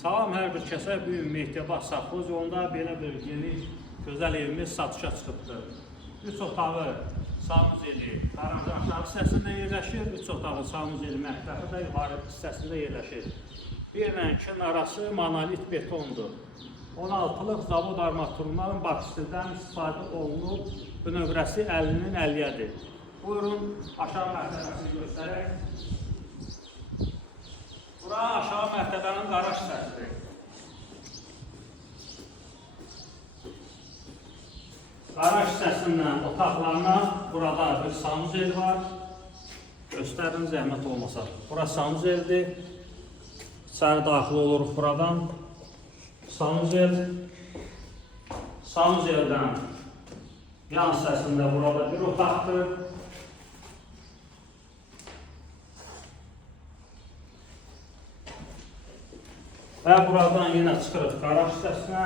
Salam hər bir kəsə, bu gün Mehtiyabad Safxoz yolunda belə bir yeni gözəl evimiz satışa çıxıbdır. 3 otağı sanuzeli qarajın aşağı hissəsində yerləşir, 3 otağı sanuzeli mətbəxi də yuxarı hissəsində yerləşir. 1 ilə 2-nin arası monolit betondur. 16-lıq zavod armaturundan bakstildən istifadə olunub, bu növrəsi 50-nin 50-yədir. Buyurun, aşağı mərtəbəsini göstərək. Bura aşağı mərtəbənin qaraj hissəsidir. Qaraj hissəsindən otaqlarına burada bir sanuzel var. Göstərin, zəhmət olmasa. Bura sanuzeldir. İçəri daxil oluruq buradan. Sanuzel. Sanuzeldən yan hissəsində burada bir otaqdır. Və buradan yenə çıxırıq qaraj hissəsinə.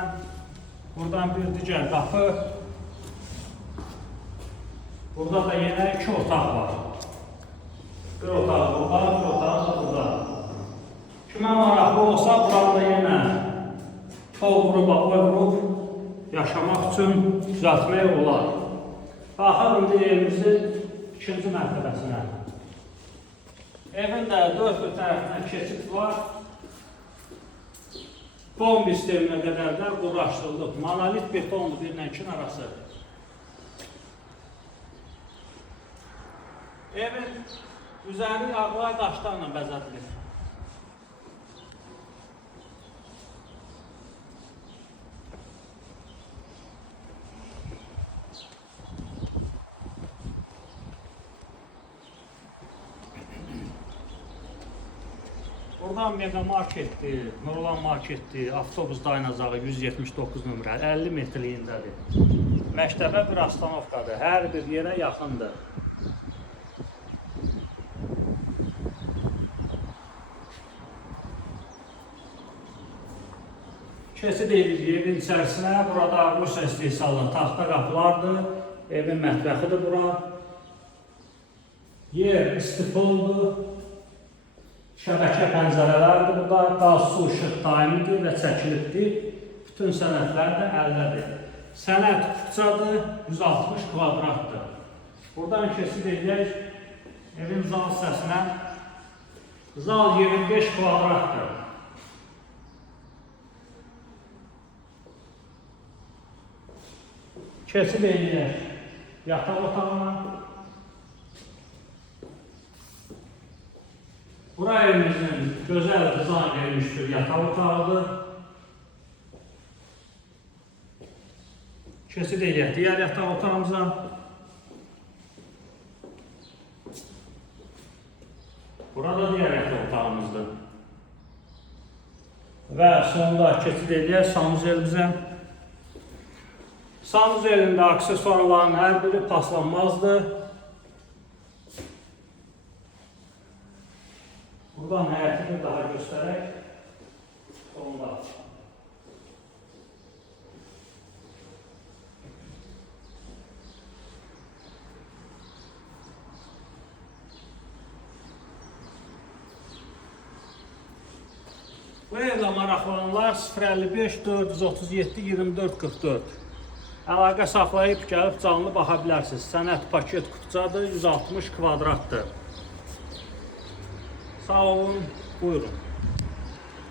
Buradan bir digər qapı. Burada da yenə 2 otaq var. Bir otaq burada, bir otaq da burada. Kimə maraqlı olsa, burada yenə pol vurub, aboy vurub yaşamaq üçün düzəltmək olar. Baxır indi evimizin 2-ci mərtəbəsinə. Evin də 4 bir tərəfindən keçid var. Bomb sisteminə qədər də uğraşdırılıb. Monolit betondur 1 ilə 2-nin arası. Evin üzəri ağlar daşlarla bəzədilir. Buradan Mega Marketdir, Nurlan Marketdir, avtobus dayanacağı 179 nömrə, 50 metrliyindədir. Məktəbə bir astanovkadır, hər bir yerə yaxındır. Keçid edirik evin içərisinə, burada Rusiya istehsalı taxta qapılardır, evin mətbəxidir bura. Yer istifoldur. Şəbəkə pəncərələrdir burada, qaz, su, işıq daimidir və çəkilibdir. Bütün sənədlər də əllədir. Sənəd küçədir, 160 kvadratdır. Buradan keçid edək evin zal hissəsinə. Zal 25 kvadratdır. Keçid edək yataq otağına. Bura evimizin gözəl dizayn verilmiş bir yataq otağıdır. Keçid edək digər yataq otağımıza. Burada digər yataq otağımızdır. Və sonunda keçid edək sanuzelimizə. Sanuzelində aksesuarların hər biri paslanmazdır. Buradan həyətini daha göstərək. Sonunda. Bu evlə maraqlananlar 055 437 24 44. Əlaqə saxlayıb gəlib canlı baxa bilərsiniz. Sənəd paket kutucadır, 160 kvadratdır. Sağ olun, buyurun.